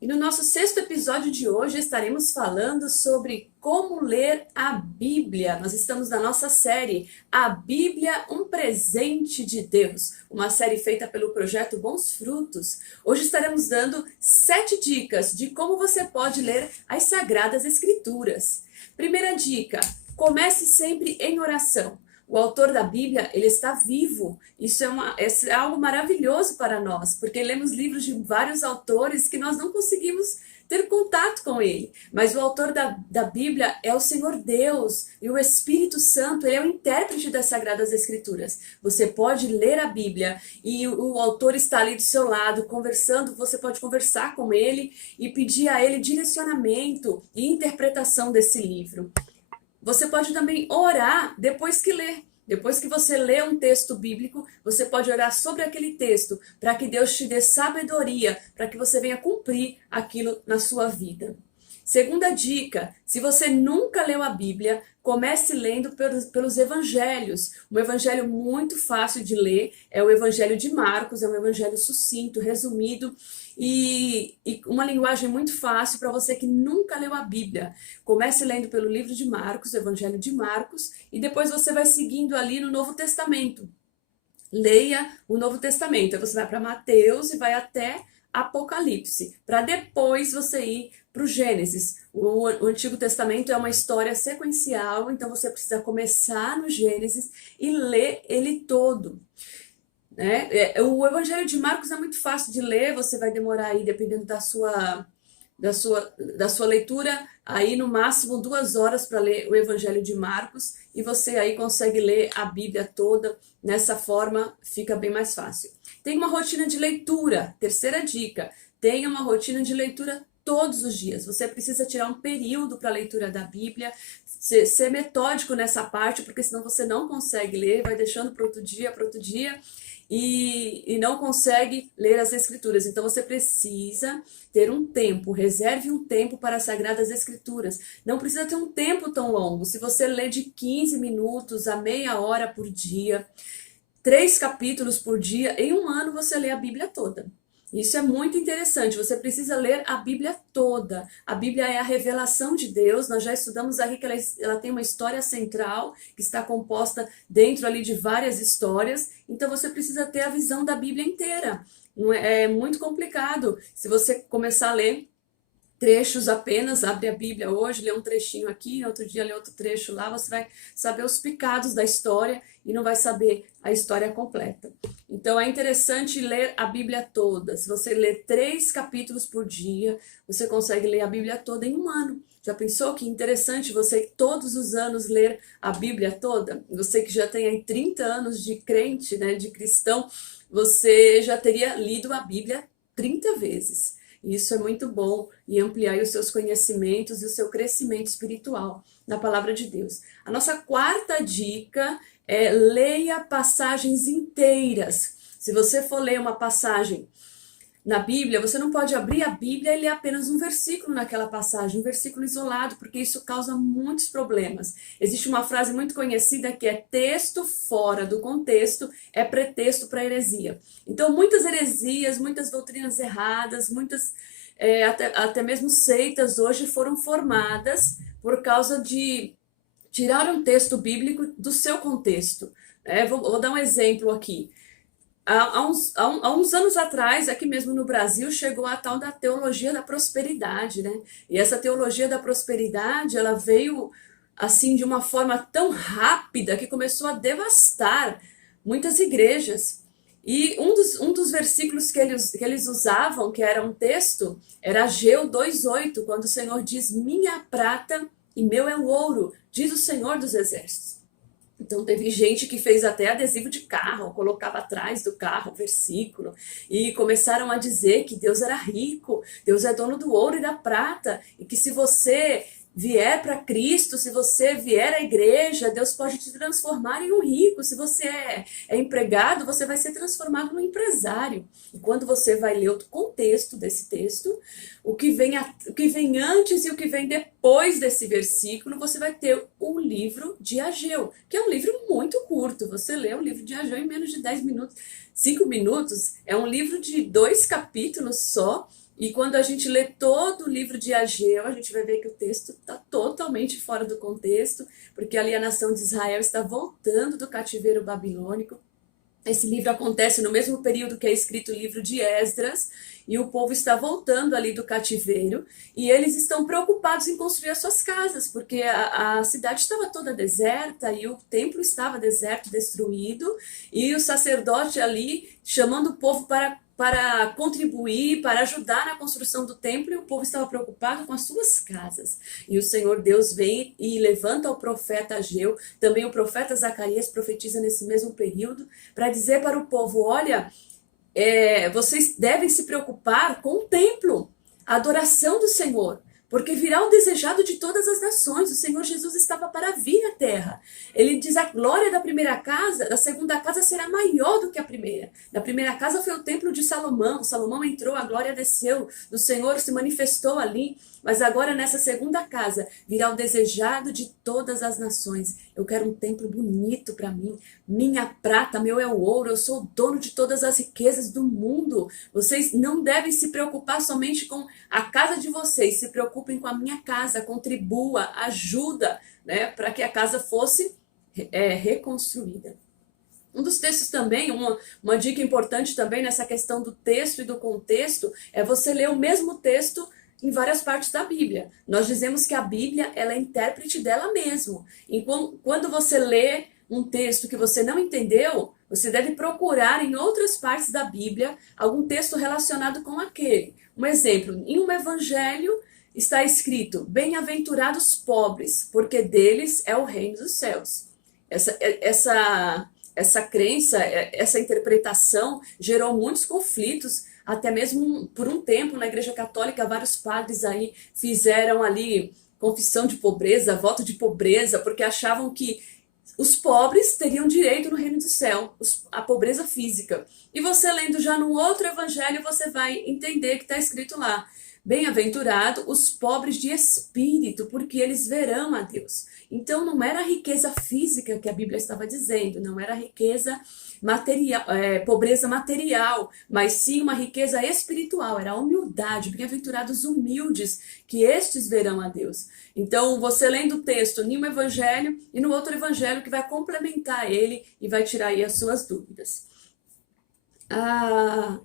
E no nosso sexto episódio de hoje estaremos falando sobre como ler a Bíblia. Nós estamos na nossa série A Bíblia, um presente de Deus, uma série feita pelo projeto Bons Frutos. Hoje estaremos dando 7 dicas de como você pode ler as Sagradas Escrituras. Primeira dica: comece sempre em oração. O autor da Bíblia, ele está vivo. Isso é algo maravilhoso para nós, porque lemos livros de vários autores que nós não conseguimos ter contato com ele. Mas o autor da Bíblia é o Senhor Deus e o Espírito Santo, ele é o intérprete das Sagradas Escrituras. Você pode ler a Bíblia e o autor está ali do seu lado, conversando, você pode conversar com ele e pedir a ele direcionamento e interpretação desse livro. Você pode também orar depois que lê. Depois que você lê um texto bíblico, você pode orar sobre aquele texto, para que Deus te dê sabedoria, para que você venha cumprir aquilo na sua vida. Segunda dica: se você nunca leu a Bíblia, comece lendo pelos evangelhos. Um evangelho muito fácil de ler é o Evangelho de Marcos, é um evangelho sucinto, resumido e uma linguagem muito fácil para você que nunca leu a Bíblia. Comece lendo pelo livro de Marcos, o Evangelho de Marcos, e depois você vai seguindo ali no Novo Testamento. Leia o Novo Testamento. Aí você vai para Mateus e vai até Apocalipse, para depois você ir para o Gênesis. O Antigo Testamento é uma história sequencial, então você precisa começar no Gênesis e ler ele todo. O Evangelho de Marcos é muito fácil de ler, você vai demorar aí, dependendo da sua leitura, aí no máximo 2 horas para ler o Evangelho de Marcos, e você aí consegue ler a Bíblia toda. Nessa forma fica bem mais fácil. Tem uma rotina de leitura. Terceira dica: tenha uma rotina de leitura todos os dias. Você precisa tirar um período para a leitura da Bíblia, ser metódico nessa parte, porque senão você não consegue ler, vai deixando para outro dia, e não consegue ler as Escrituras. Então você precisa ter um tempo, reserve um tempo para as Sagradas Escrituras. Não precisa ter um tempo tão longo. Se você lê de 15 minutos a meia hora por dia, 3 capítulos por dia, em um ano você lê a Bíblia toda. Isso é muito interessante, você precisa ler a Bíblia toda. A Bíblia é a revelação de Deus, nós já estudamos aqui que ela tem uma história central, que está composta dentro ali de várias histórias, então você precisa ter a visão da Bíblia inteira. Não é muito complicado. Se você começar a ler trechos apenas, abre a Bíblia hoje, lê um trechinho aqui, outro dia lê outro trecho lá, você vai saber os picados da história e não vai saber a história completa. Então é interessante ler a Bíblia toda. Se você ler 3 capítulos por dia, você consegue ler a Bíblia toda em um ano. Já pensou que interessante você todos os anos ler a Bíblia toda? Você que já tem aí 30 anos de crente, né, de cristão, você já teria lido a Bíblia 30 vezes. Isso é muito bom e ampliar os seus conhecimentos e o seu crescimento espiritual na palavra de Deus. A nossa quarta dica é: leia passagens inteiras. Se você for ler uma passagem na Bíblia, você não pode abrir a Bíblia e ler apenas um versículo naquela passagem, um versículo isolado, porque isso causa muitos problemas. Existe uma frase muito conhecida que é: texto fora do contexto é pretexto para heresia. Então, muitas heresias, muitas doutrinas erradas, até mesmo seitas hoje foram formadas por causa de tirar um texto bíblico do seu contexto. Vou dar um exemplo aqui. Há uns anos atrás, aqui mesmo no Brasil, chegou a tal da teologia da prosperidade, né? E essa teologia da prosperidade, ela veio assim de uma forma tão rápida que começou a devastar muitas igrejas. E um dos versículos que eles usavam, que era um texto, era Ageu 2:8, quando o Senhor diz: minha prata e meu é o ouro, diz o Senhor dos Exércitos. Então teve gente que fez até adesivo de carro, colocava atrás do carro o versículo, e começaram a dizer que Deus era rico, Deus é dono do ouro e da prata, e que se você vier para Cristo, se você vier à igreja, Deus pode te transformar em um rico. Se você é empregado, você vai ser transformado num empresário. E quando você vai ler o contexto desse texto, o que vem antes e o que vem depois desse versículo, você vai ter o livro de Ageu, que é um livro muito curto. Você lê o livro de Ageu em menos de 10 minutos, 5 minutos. É um livro de 2 capítulos só, E quando a gente lê todo o livro de Ageu, a gente vai ver que o texto está totalmente fora do contexto, porque ali a nação de Israel está voltando do cativeiro babilônico. Esse livro acontece no mesmo período que é escrito o livro de Esdras, e o povo está voltando ali do cativeiro, e eles estão preocupados em construir as suas casas, porque a cidade estava toda deserta, e o templo estava deserto, destruído, e o sacerdote ali chamando o povo para contribuir, para ajudar na construção do templo, e o povo estava preocupado com as suas casas. E o Senhor Deus vem e levanta o profeta Ageu, também o profeta Zacarias profetiza nesse mesmo período, para dizer para o povo, olha, vocês devem se preocupar com o templo, a adoração do Senhor, porque virá o desejado de todas as nações. O Senhor Jesus estava para vir à terra. Ele diz, a glória da primeira casa, da segunda casa será maior do que a primeira. Na primeira casa foi o templo de Salomão. Salomão entrou, a glória desceu, o Senhor se manifestou ali. Mas agora nessa segunda casa virá o desejado de todas as nações. Eu quero um templo bonito para mim. Minha prata, meu é o ouro. Eu sou o dono de todas as riquezas do mundo. Vocês não devem se preocupar somente com a casa de vocês. Se preocupem com a minha casa. Contribua, ajuda, né, para que a casa fosse reconstruída. Um dos textos também, uma dica importante também nessa questão do texto e do contexto, é você ler o mesmo texto em várias partes da Bíblia. Nós dizemos que a Bíblia ela é intérprete dela mesmo. Então, quando você lê um texto que você não entendeu, você deve procurar em outras partes da Bíblia algum texto relacionado com aquele. Um exemplo, em um evangelho está escrito, bem-aventurados pobres, porque deles é o reino dos céus. Essa crença, essa interpretação gerou muitos conflitos, até mesmo por um tempo na Igreja Católica, vários padres aí fizeram ali confissão de pobreza, voto de pobreza, porque achavam que os pobres teriam direito no reino do céu, a pobreza física. E você lendo já no outro evangelho, você vai entender que está escrito lá, bem-aventurado os pobres de espírito, porque eles verão a Deus. Então não era a riqueza física que a Bíblia estava dizendo, não era a riqueza material, pobreza material, mas sim uma riqueza espiritual, era a humildade, bem-aventurados humildes, que estes verão a Deus. Então você lendo o texto em um evangelho e no outro evangelho que vai complementar ele e vai tirar aí as suas dúvidas. A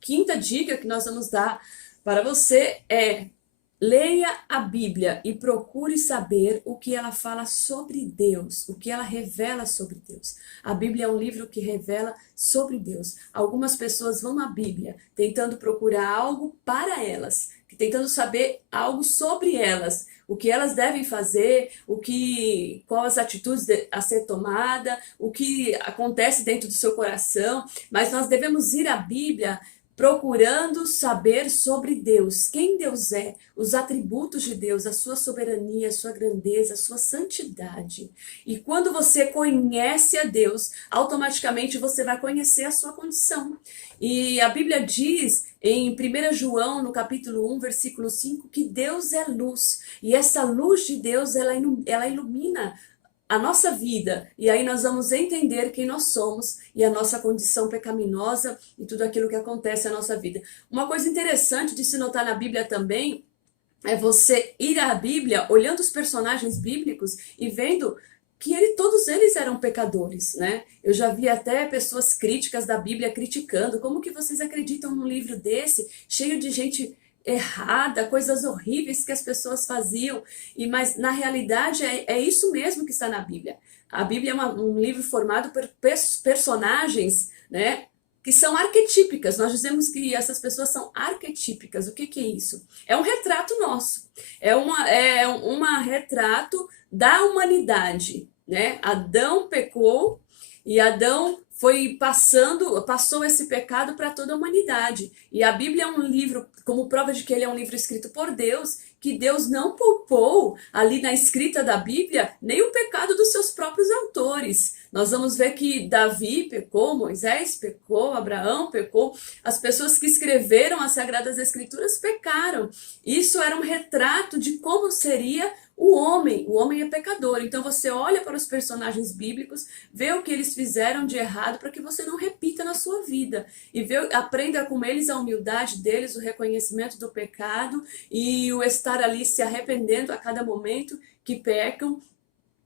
quinta dica que nós vamos dar para você é: leia a Bíblia e procure saber o que ela fala sobre Deus, o que ela revela sobre Deus. A Bíblia é um livro que revela sobre Deus. Algumas pessoas vão à Bíblia tentando procurar algo para elas, tentando saber algo sobre elas, o que elas devem fazer, quais as atitudes a ser tomada, o que acontece dentro do seu coração, mas nós devemos ir à Bíblia procurando saber sobre Deus, quem Deus é, os atributos de Deus, a sua soberania, a sua grandeza, a sua santidade. E quando você conhece a Deus, automaticamente você vai conhecer a sua condição. E a Bíblia diz em 1 João, no capítulo 1, versículo 5, que Deus é luz. E essa luz de Deus, ela ilumina a nossa vida, e aí nós vamos entender quem nós somos e a nossa condição pecaminosa e tudo aquilo que acontece na nossa vida. Uma coisa interessante de se notar na Bíblia também é você ir à Bíblia olhando os personagens bíblicos e vendo que todos eles eram pecadores, né? Eu já vi até pessoas críticas da Bíblia criticando, como que vocês acreditam num livro desse, cheio de gente errada, coisas horríveis que as pessoas faziam, mas na realidade é isso mesmo que está na Bíblia. A Bíblia é um livro formado por personagens, né, que são arquetípicas. Nós dizemos que essas pessoas são arquetípicas. O que é isso? É um retrato nosso, é um retrato da humanidade, né? Adão pecou e Adão passou esse pecado para toda a humanidade. E a Bíblia é um livro, como prova de que ele é um livro escrito por Deus, que Deus não poupou ali na escrita da Bíblia nem o pecado dos seus próprios autores. Nós vamos ver que Davi pecou, Moisés pecou, Abraão pecou, as pessoas que escreveram as Sagradas Escrituras pecaram. Isso era um retrato de como seria O homem é pecador. Então você olha para os personagens bíblicos, vê o que eles fizeram de errado para que você não repita na sua vida. E aprenda com eles a humildade deles, o reconhecimento do pecado e o estar ali se arrependendo a cada momento que pecam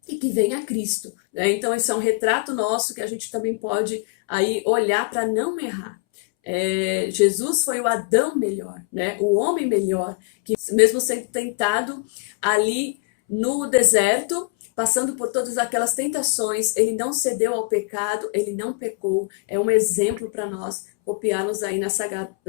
e que vem a Cristo, né? Então esse é um retrato nosso que a gente também pode aí olhar para não errar. Jesus foi o Adão melhor, né? O homem melhor, que mesmo sendo tentado ali no deserto, passando por todas aquelas tentações, ele não cedeu ao pecado, ele não pecou. É um exemplo para nós copiarmos aí nas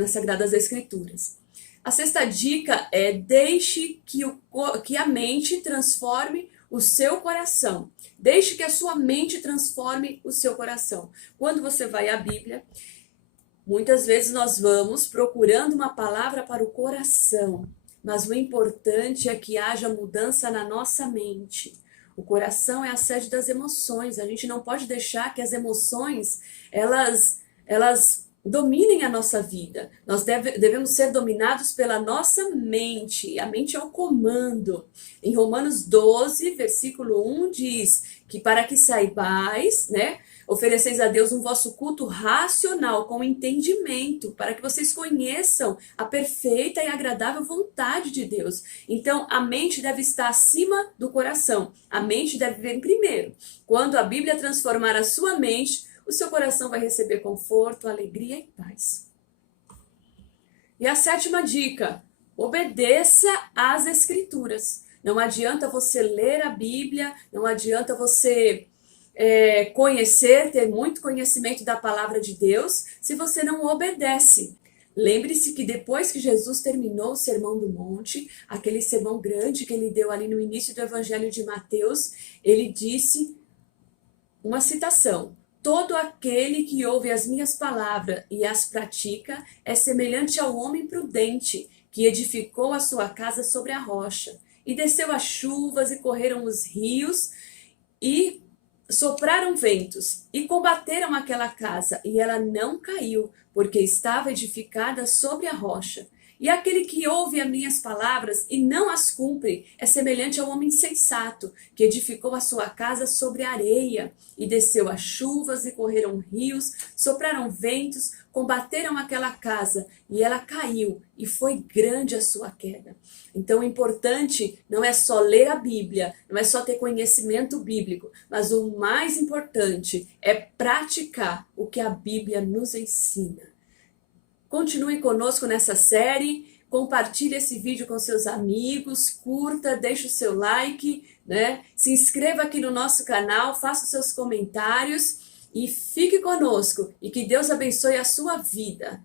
Sagradas Escrituras. A sexta dica é: deixe que a mente transforme o seu coração. Deixe que a sua mente transforme o seu coração. Quando você vai à Bíblia, muitas vezes nós vamos procurando uma palavra para o coração, mas o importante é que haja mudança na nossa mente. O coração é a sede das emoções. A gente não pode deixar que as emoções elas dominem a nossa vida. Nós devemos ser dominados pela nossa mente. A mente é o comando. Em Romanos 12, versículo 1 diz que para que saibais, né, ofereceis a Deus um vosso culto racional, com entendimento, para que vocês conheçam a perfeita e agradável vontade de Deus. Então, a mente deve estar acima do coração. A mente deve vir primeiro. Quando a Bíblia transformar a sua mente, o seu coração vai receber conforto, alegria e paz. E a sétima dica: obedeça às Escrituras. Não adianta você ler a Bíblia, não adianta você conhecer, ter muito conhecimento da palavra de Deus, se você não obedece. Lembre-se que depois que Jesus terminou o Sermão do Monte, aquele sermão grande que ele deu ali no início do Evangelho de Mateus, ele disse uma citação: todo aquele que ouve as minhas palavras e as pratica é semelhante ao homem prudente, que edificou a sua casa sobre a rocha. E desceu as chuvas, e correram os rios, e sopraram ventos, e combateram aquela casa, e ela não caiu, porque estava edificada sobre a rocha. E aquele que ouve as minhas palavras e não as cumpre é semelhante ao homem insensato, que edificou a sua casa sobre a areia, e desceu as chuvas, e correram rios, sopraram ventos, combateram aquela casa, e ela caiu, e foi grande a sua queda. Então o importante não é só ler a Bíblia, não é só ter conhecimento bíblico, mas o mais importante é praticar o que a Bíblia nos ensina. Continue conosco nessa série, compartilhe esse vídeo com seus amigos, curta, deixe o seu like, né? Se inscreva aqui no nosso canal, faça os seus comentários e fique conosco. E que Deus abençoe a sua vida.